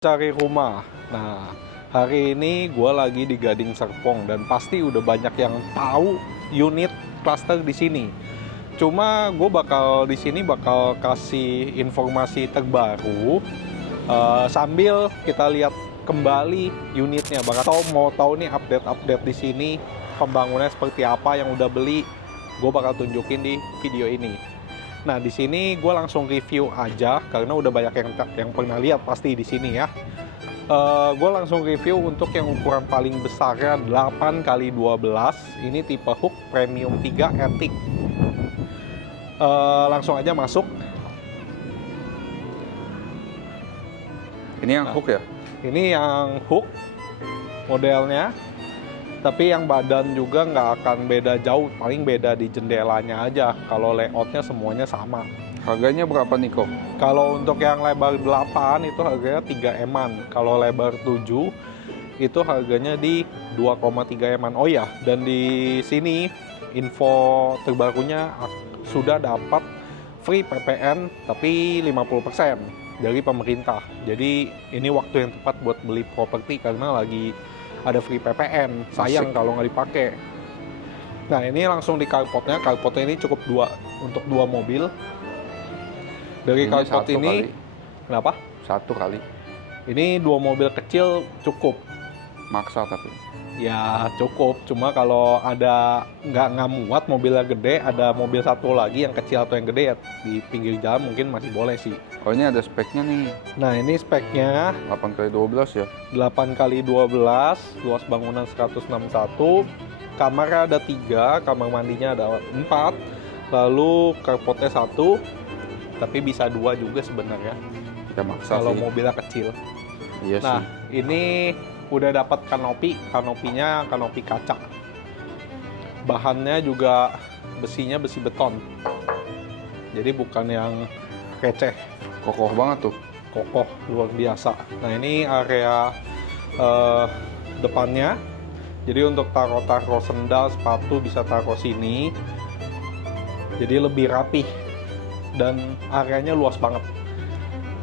Cari rumah. Nah, hari ini gue lagi di Gading Serpong dan pasti udah banyak yang tahu unit klaster di sini. Cuma gue di sini bakal kasih informasi terbaru sambil kita lihat kembali unitnya. Bakal mau tahu nih update-update di sini, pembangunannya seperti apa yang udah beli. Gue bakal tunjukin di video ini. Nah, di sini gue langsung review aja karena udah banyak yang pernah lihat pasti di sini ya. Gue langsung review untuk yang ukuran paling besarnya 8x12. Ini tipe hook premium 3 Ethic. Langsung aja masuk. Ini yang hook ya? Ini yang hook modelnya. Tapi yang badan juga nggak akan beda jauh, paling beda di jendelanya aja. Kalau layoutnya semuanya sama. Harganya berapa nih kok? Kalau untuk yang lebar 8 itu harganya 3 eman. Kalau lebar 7 itu harganya di 2,3 eman. Oh ya, dan di sini info terbarunya sudah dapat free PPN tapi 50% dari pemerintah. Jadi ini waktu yang tepat buat beli properti karena lagi ada free PPN, sayang kalau nggak dipakai. Nah, ini langsung di carportnya. Carportnya ini cukup untuk dua mobil. Dari carport ini, kenapa? Satu kali. Ini dua mobil kecil cukup. Maksa tapi. Ya cukup, cuma kalau ada nggak muat mobilnya gede, ada mobil satu lagi yang kecil atau yang gede ya di pinggir jalan mungkin masih boleh sih. Oh, ini ada speknya nih. Nah, ini speknya 8x12 ya? 8x12, luas bangunan 161, kamarnya ada 3, kamar mandinya ada 4, lalu carportnya 1, tapi bisa 2 juga sebenarnya. Ya maksa kalau sih. Mobilnya kecil. Iya Nah, sih. ini udah dapat kanopinya kanopi kaca. Bahannya juga besinya besi beton. Jadi bukan yang receh. Kokoh banget tuh. Kokoh, luar biasa. Nah, ini area depannya. Jadi untuk taruh sendal, sepatu bisa taruh sini. Jadi lebih rapih. Dan areanya luas banget.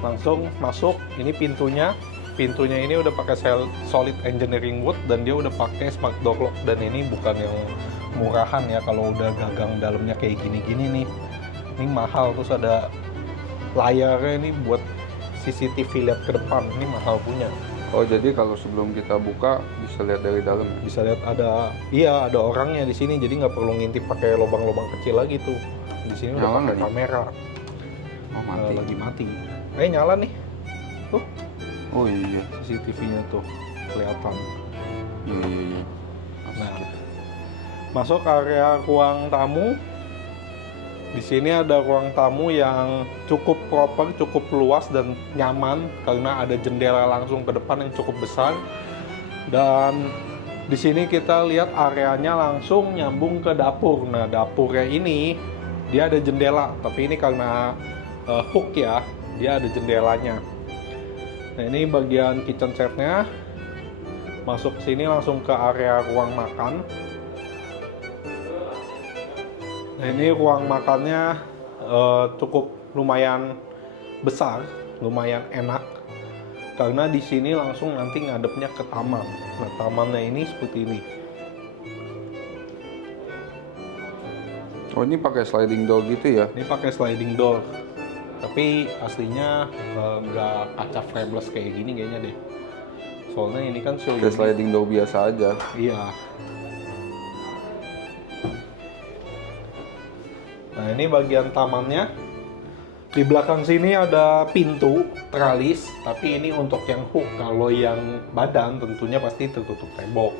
Langsung masuk, ini pintunya. Pintunya ini udah pakai solid engineering wood dan dia udah pakai smart door lock, dan ini bukan yang murahan ya. Kalau udah gagang dalamnya kayak gini-gini nih, ini mahal. Terus ada layarnya ini buat CCTV lihat ke depan, ini mahal punya. Oh, jadi kalau sebelum kita buka bisa lihat dari dalam. Bisa lihat ada orangnya di sini, jadi nggak perlu ngintip pakai lubang-lubang kecil lagi tuh. Di sini udah pakai kamera. Oh, mati. Lagi mati. Nyala nih. Tuh. Oh iya. CCTV-nya tuh kelihatan. Iya. Nah, masuk area ruang tamu. Di sini ada ruang tamu yang cukup proper, cukup luas dan nyaman karena ada jendela langsung ke depan yang cukup besar. Dan di sini kita lihat areanya langsung nyambung ke dapur. Nah, dapurnya ini dia ada jendela, tapi ini karena hook ya, dia ada jendelanya. Nah, ini bagian kitchen setnya. Masuk sini langsung ke area ruang makan. Nah, ini ruang makannya cukup lumayan besar, lumayan enak. Karena di sini langsung nanti ngadepnya ke taman. Nah, tamannya ini seperti ini. Oh, ini pakai sliding door gitu ya? Ini pakai sliding door. Tapi aslinya nggak kaca frameless kayak gini kayaknya deh. Soalnya ini kan show Kayak sliding door biasa aja. Iya. Nah, ini bagian tamannya. Di belakang sini ada pintu teralis, tapi ini untuk yang hook. Kalau yang badan tentunya pasti tertutup tembok.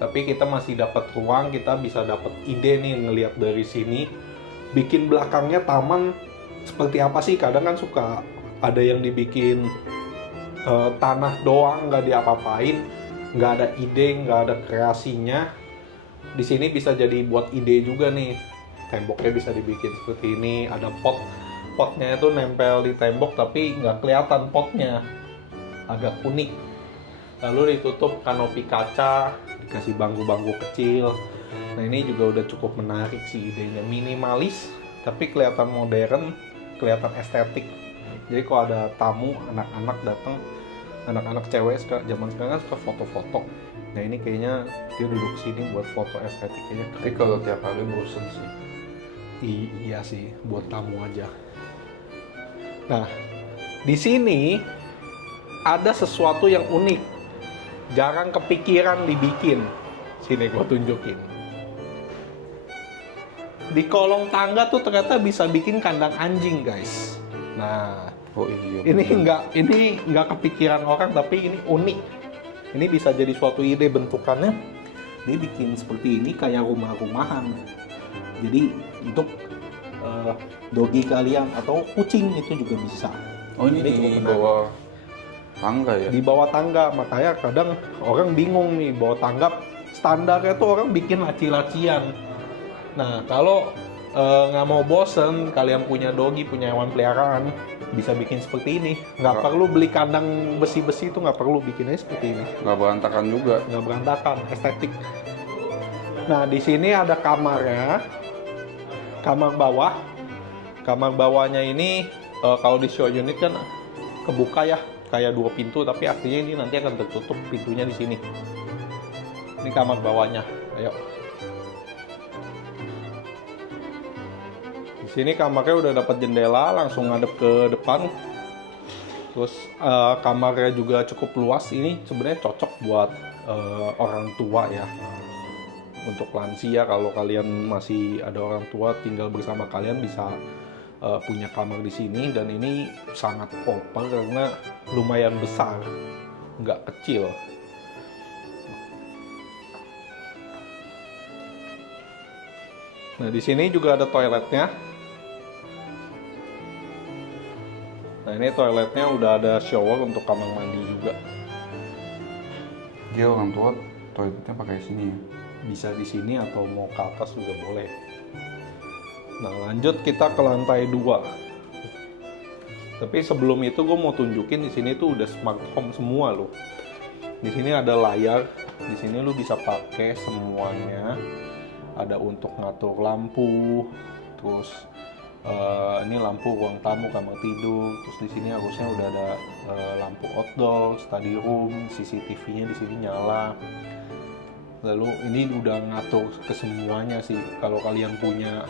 Tapi kita masih dapat ruang, kita bisa dapat ide nih ngelihat dari sini. Bikin belakangnya taman seperti apa sih? Kadang kan suka ada yang dibikin tanah doang, nggak diapa-apain, nggak ada ide, nggak ada kreasinya. Di sini bisa jadi buat ide juga nih. Temboknya bisa dibikin seperti ini, ada potnya itu nempel di tembok tapi nggak kelihatan potnya, agak unik. Lalu ditutup kanopi kaca, dikasih bangku-bangku kecil. Nah, ini juga udah cukup menarik sih idenya, minimalis tapi kelihatan modern, kelihatan estetik. Jadi kalau ada tamu, anak-anak datang anak-anak cewek zaman sekarang kan suka foto-foto. Nah ini kayaknya dia duduk sini buat foto estetiknya. Tapi kalau tiap hari bosen sih. Iya sih, buat tamu aja. Nah, di sini ada sesuatu yang unik, jarang kepikiran dibikin. Sini gua tunjukin. Di kolong tangga tuh ternyata bisa bikin kandang anjing, guys. Nah, Oh iya. ini nggak kepikiran orang, tapi ini unik. Ini bisa jadi suatu ide bentukannya. Dia bikin seperti ini kayak rumah-rumahan. Jadi untuk dogi kalian atau kucing itu juga bisa. Oh ini cukup di menarik. bawah tangga ya? Di bawah tangga, makanya kadang orang bingung nih, bawah tangga standarnya tuh orang bikin laci-lacian. Nah, kalau nggak mau bosen, kalian punya dogi, punya hewan peliharaan, bisa bikin seperti ini. Nggak perlu beli kandang besi-besi, itu nggak perlu, bikinnya seperti ini. Nggak berantakan juga. Nggak berantakan, estetik. Nah, di sini ada kamarnya, kamar bawah. Kamar bawahnya ini kalau di show unit kan kebuka ya, kayak 2 pintu, tapi aslinya ini nanti akan tertutup pintunya di sini. Ini kamar bawahnya. Ayo. Di sini kamarnya udah dapat jendela, langsung ngadep ke depan. Terus kamarnya juga cukup luas. Ini sebenarnya cocok buat orang tua ya. Untuk lansia, kalau kalian masih ada orang tua tinggal bersama kalian, bisa punya kamar di sini. Dan ini sangat open karena lumayan besar, nggak kecil. Nah, di sini juga ada toiletnya. Nah, ini toiletnya udah ada shower untuk kamar mandi juga. Dia orang tua toiletnya pakai sini ya? Bisa di sini atau mau ke atas juga boleh. Nah, lanjut kita ke lantai 2. Tapi sebelum itu gue mau tunjukin di sini tuh udah smart home semua loh. Di sini ada layar, di sini lu bisa pakai semuanya. Ada untuk ngatur lampu, terus ini lampu ruang tamu, kamar tidur. Terus di sini harusnya udah ada lampu outdoor, study room, CCTV-nya di sini nyala. Lalu ini udah ngatur ke semuanya sih. Kalau kalian punya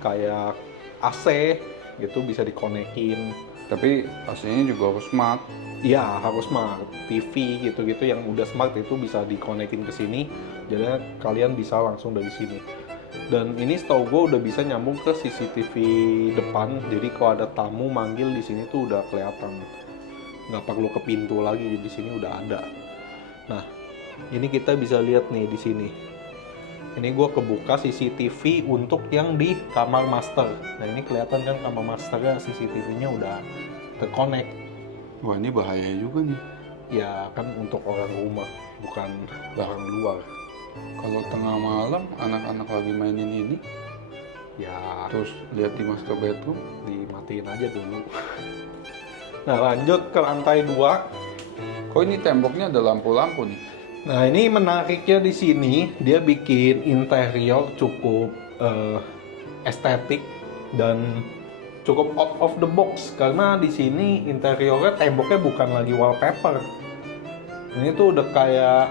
kayak AC gitu bisa dikonekin. Tapi aslinya juga harus smart. Iya, harus smart. TV gitu-gitu yang udah smart itu bisa dikonekin ke sini. Jadi kalian bisa langsung dari sini. Dan ini setahu gue udah bisa nyambung ke CCTV depan. Jadi kalau ada tamu manggil di sini tuh udah kelihatan. Nggak perlu ke pintu lagi, di sini udah ada. Nah, ini kita bisa lihat nih di sini. Ini gue kebuka CCTV untuk yang di kamar master. Nah, ini kelihatan kan kamar masternya CCTV-nya udah terkonek. Wah, ini bahaya juga nih. Ya kan untuk orang rumah, bukan orang luar. Kalau tengah malam anak-anak lagi mainin ini, Ya terus lihat di master bedroom, dimatiin aja dulu. Nah, lanjut ke lantai 2. kok ini temboknya ada lampu-lampu nih? Nah, ini menariknya di sini, dia bikin interior cukup estetik dan cukup out of the box karena di sini interiornya temboknya bukan lagi wallpaper. Ini tuh udah kayak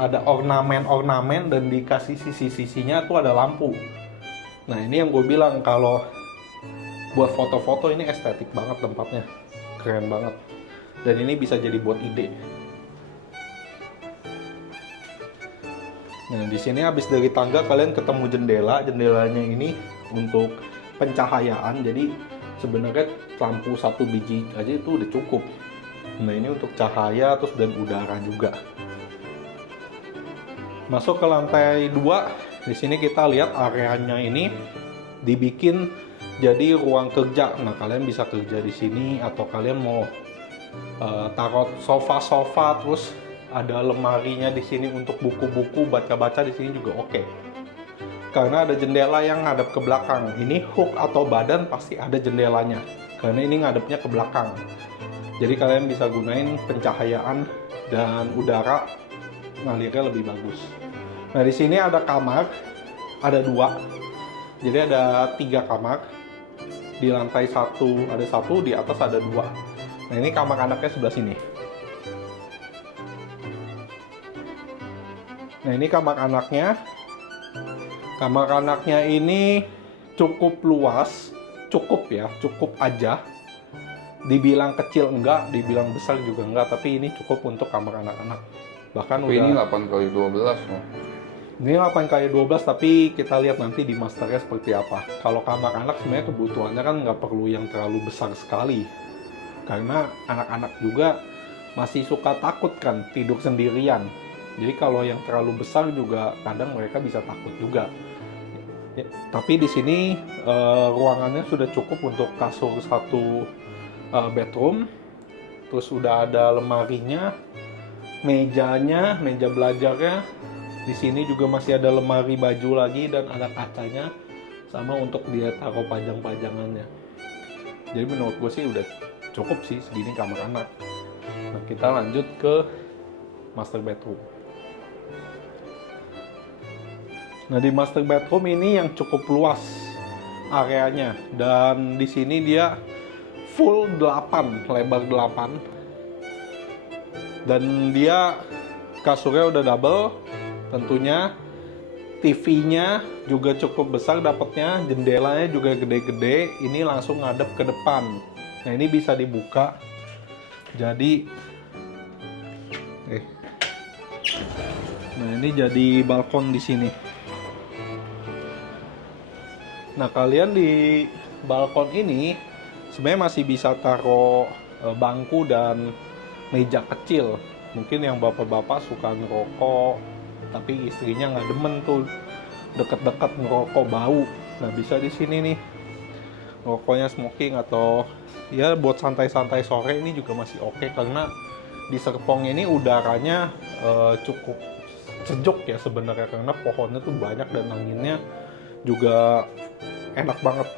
ada ornamen-ornamen dan dikasih sisi-sisinya tuh ada lampu. Nah, ini yang gue bilang kalau buat foto-foto ini estetik banget tempatnya, keren banget. Dan ini bisa jadi buat ide. Nah, di sini habis dari tangga kalian ketemu jendela. Jendelanya ini untuk pencahayaan. Jadi sebenarnya lampu 1 biji aja itu udah cukup. Nah, ini untuk cahaya terus dan udara juga. Masuk ke lantai 2. Di sini kita lihat areanya ini dibikin jadi ruang kerja. Nah, kalian bisa kerja di sini atau kalian mau taruh sofa-sofa, terus ada lemarinya di sini untuk buku-buku, baca-baca di sini juga oke. Karena ada jendela yang ngadep ke belakang. Ini hook atau badan pasti ada jendelanya. Karena ini ngadepnya ke belakang. Jadi kalian bisa gunain pencahayaan dan udara ngalirnya lebih bagus. Nah, di sini ada kamar, ada 2. Jadi ada 3 kamar. Di lantai 1 ada 1, di atas ada 2. Nah ini kamar anaknya sebelah sini. Nah ini kamar anaknya. Kamar anaknya ini cukup luas, cukup ya, cukup aja. Dibilang kecil enggak, dibilang besar juga enggak, tapi ini cukup untuk kamar anak-anak. Bahkan Tapi udah ini 8x12 loh. ini 8x12, tapi kita lihat nanti di masternya seperti apa. Kalau kamar anak sebenarnya kebutuhannya kan nggak perlu yang terlalu besar sekali. Karena anak-anak juga masih suka takut kan tidur sendirian. Jadi kalau yang terlalu besar juga kadang mereka bisa takut juga. Ya, tapi di sini ruangannya sudah cukup untuk kasur satu bedroom. Terus udah ada lemarinya, mejanya, meja belajarnya. Di sini juga masih ada lemari baju lagi dan ada kacanya, sama untuk dia taruh pajang-pajangannya. Jadi menurut gue sih udah cukup sih segini kamar anak. Nah, kita lanjut ke master bedroom. Nah, di master bedroom ini yang cukup luas areanya, dan di sini dia full 8, lebar 8. Dan dia kasurnya udah double tentunya. TV-nya juga cukup besar dapatnya, jendelanya juga gede-gede. Ini langsung ngadep ke depan. Nah, ini bisa dibuka. Jadi Nah, ini jadi balkon di sini. Nah, kalian di balkon ini sebenarnya masih bisa taruh bangku dan meja kecil. Mungkin yang bapak-bapak suka ngerokok, tapi istrinya nggak demen tuh deket-deket ngerokok bau. Nah, bisa di sini nih rokoknya smoking, atau ya buat santai-santai sore ini juga masih oke, karena di Serpong ini udaranya cukup sejuk ya sebenarnya, karena pohonnya tuh banyak dan anginnya juga enak banget.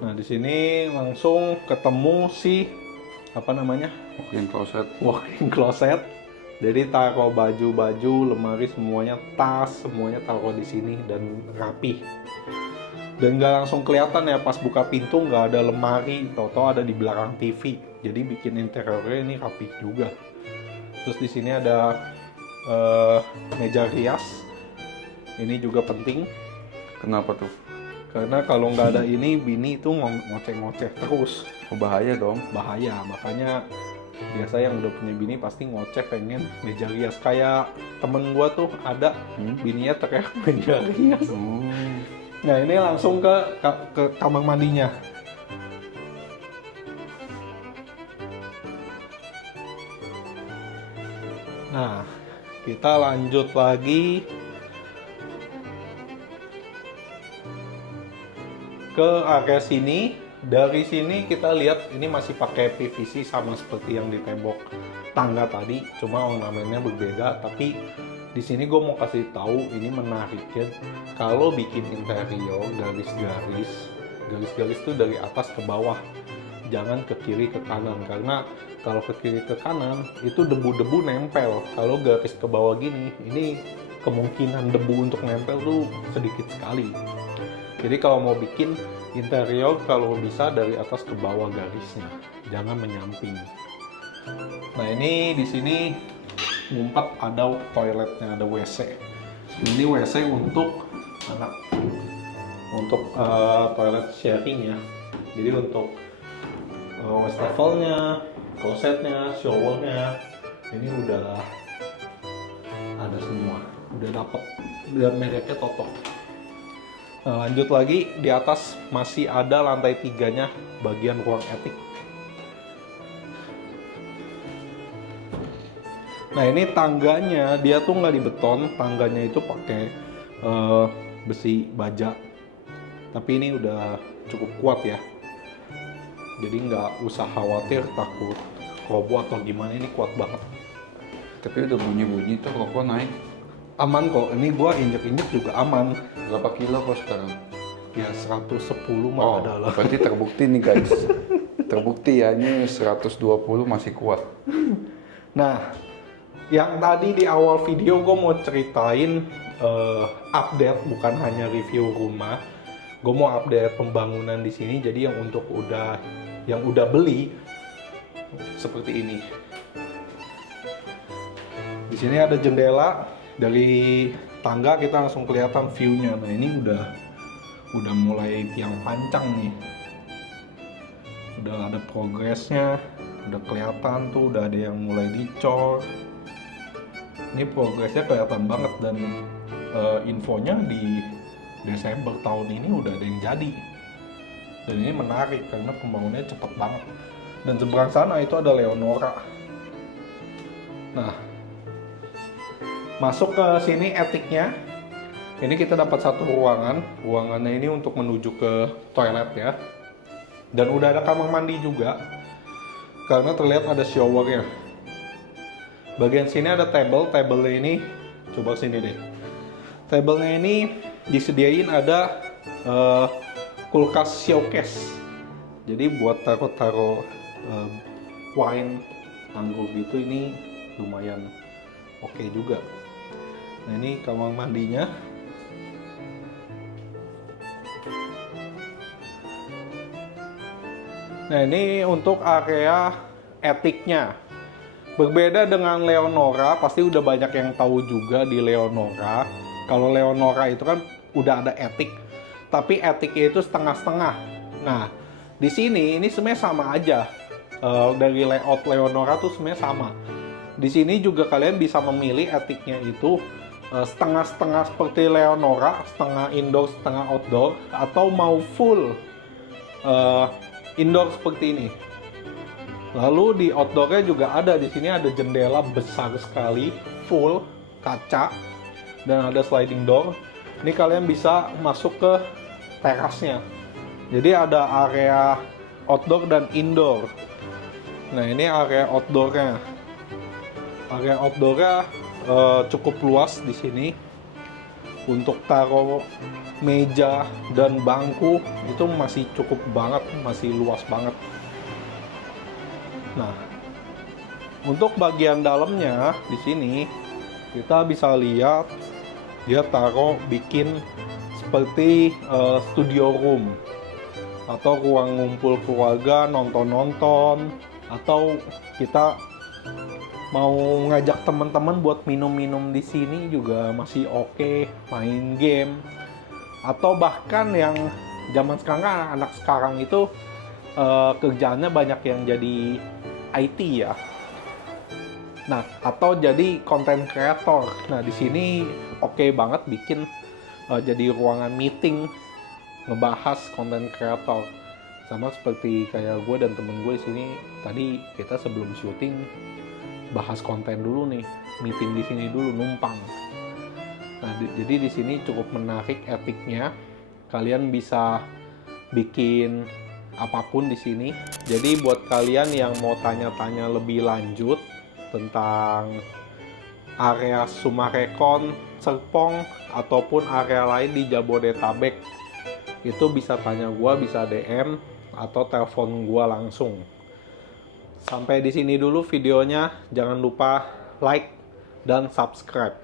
Nah, di sini langsung ketemu si walk-in closet. Jadi taruh baju-baju, lemari semuanya, tas semuanya taruh di sini dan rapi. Dan nggak langsung kelihatan ya pas buka pintu, nggak ada lemari, tau-tau ada di belakang TV. Jadi bikin interiornya ini rapi juga. Terus di sini ada meja rias. Ini juga penting. Kenapa tuh? Karena kalau nggak ada ini, bini itu ngoceh-ngoceh terus. Oh, bahaya dong. Bahaya, makanya biasa yang udah punya bini pasti ngoceh pengen meja rias. Kayak temen gua tuh ada, bininya teriak meja rias. Nah, ini langsung ke kamar mandinya. Nah, kita lanjut lagi ke area sini. Dari sini kita lihat ini masih pakai PVC sama seperti yang di tembok tangga tadi, cuma ornamennya berbeda. Tapi di sini gue mau kasih tahu ini menariknya, kalau bikin interior garis-garis itu dari atas ke bawah, jangan ke kiri ke kanan, karena kalau ke kiri ke kanan itu debu-debu nempel. Kalau garis ke bawah gini, ini kemungkinan debu untuk nempel tuh sedikit sekali. Jadi kalau mau bikin interior, kalau bisa dari atas ke bawah garisnya, jangan menyamping. Nah, ini di sini ngumpet ada toiletnya, ada WC. Ini WC untuk anak, untuk toilet sharing ya. Jadi untuk wastafelnya, klosetnya, showernya, ini udah ada semua, udah dapet, dan mereknya Toto. Nah, lanjut lagi, di atas masih ada lantai 3-nya bagian ruang etik. Nah, ini tangganya dia tuh nggak di beton, tangganya itu pakai besi baja. Tapi ini udah cukup kuat ya. Jadi nggak usah khawatir takut roboh atau gimana, ini kuat banget. Tapi udah bunyi-bunyi tuh rokok naik. Aman kok, ini gua injek-injek juga aman. Berapa kilo kok sekarang? Ya 110 mah ada lah. Berarti terbukti nih guys. Terbukti ya, ini 120 masih kuat. Nah, yang tadi di awal video gue mau ceritain update, bukan hanya review rumah. gue mau update pembangunan di sini. Jadi yang udah beli seperti ini. Di sini ada jendela, dari tangga kita langsung kelihatan view-nya. Nah ini udah mulai tiang pancang nih, udah ada progresnya, udah kelihatan tuh, udah ada yang mulai dicor. Ini progresnya kelihatan banget, dan infonya di Desember tahun ini udah ada yang jadi. Dan ini menarik karena pembangunannya cepet banget. Dan seberang sana itu ada Leonora. Nah, masuk ke sini etiknya. Ini kita dapat satu ruangan. Ruangannya ini untuk menuju ke toilet ya. Dan udah ada kamar mandi juga. Karena terlihat ada showernya. Bagian sini ada tablenya ini, coba sini deh. Tablenya ini disediain ada kulkas showcase. Jadi buat taruh wine, anggur gitu, ini lumayan oke juga. Nah ini kamar mandinya. Nah ini untuk area etiknya. Berbeda dengan Leonora, pasti udah banyak yang tahu juga di Leonora. Kalau Leonora itu kan udah ada etik, tapi etiknya itu setengah-setengah. Nah, di sini ini sebenarnya sama aja. Dari layout Leonora tuh sebenarnya sama. Di sini juga kalian bisa memilih etiknya itu setengah-setengah seperti Leonora, setengah indoor, setengah outdoor, atau mau full indoor seperti ini. Lalu di outdoornya juga ada, di sini ada jendela besar sekali, full kaca, dan ada sliding door. Ini kalian bisa masuk ke terasnya. Jadi ada area outdoor dan indoor. Nah ini area outdoornya. Area outdoornya cukup luas di sini. Untuk taruh meja dan bangku itu masih cukup banget, masih luas banget. Nah, untuk bagian dalamnya di sini kita bisa lihat dia bikin seperti studio room atau ruang ngumpul keluarga, nonton-nonton, atau kita mau ngajak teman-teman buat minum-minum di sini juga masih oke, main game, atau bahkan yang zaman sekarang, anak sekarang itu kerjaannya banyak yang jadi IT ya. Nah, atau jadi content creator. Nah, di sini oke banget bikin jadi ruangan meeting ngebahas content creator. Sama seperti kayak gue dan temen gue di sini tadi, kita sebelum syuting bahas konten dulu nih, meeting di sini dulu, numpang. Nah, jadi di sini cukup menarik etiknya. Kalian bisa bikin apapun di sini. Jadi buat kalian yang mau tanya-tanya lebih lanjut tentang area Summarecon, Serpong, ataupun area lain di Jabodetabek, itu bisa tanya gua, bisa DM atau telepon gua langsung. Sampai di sini dulu videonya. Jangan lupa like dan subscribe.